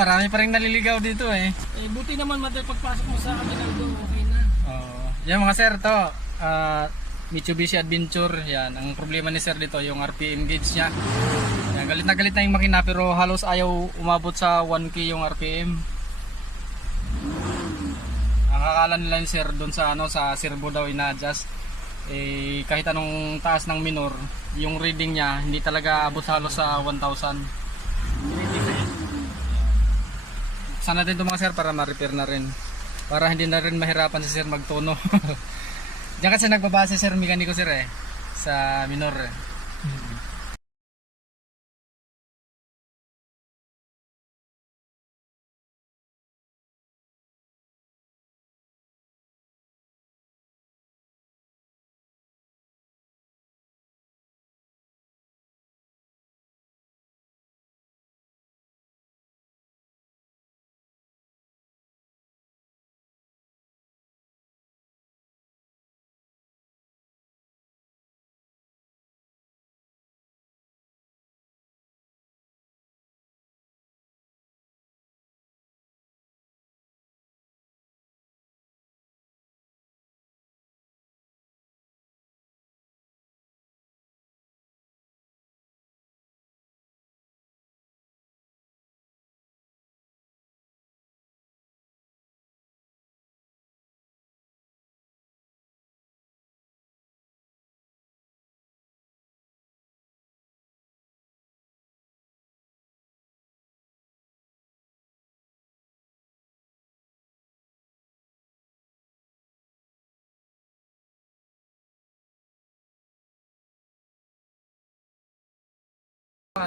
Marami pa rin naliligaw dito eh. Buti naman mati pagpasok mo sa Aguinaldo, okay na. Yan mga sir, to Mitsubishi Adventure. Yan, ang problema ni sir dito yung RPM gauge niya. Yan, galit na yung makina pero halos ayaw umabot sa 1K yung RPM. Ang akala nila ni sir doon sa sa servo daw ina-adjust. Kahit anong taas ng minor, yung reading niya hindi talaga abot halos sa 1,000. Sana din ito mga sir para ma-repair na rin. Para hindi na rin mahirapan si sir magtono. Diyan kasi nagbabase sir mekaniko sir sa minor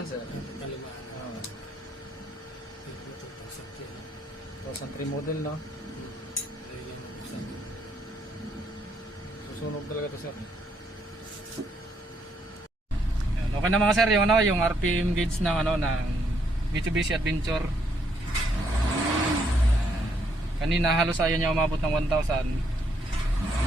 sir. 2003 model no? Susunog talaga to sir. Yan, okay na mga sir yung yung RPM gauge ng ng Mitsubishi Adventure. Kanina halos ayaw niya umabot ng 1,000.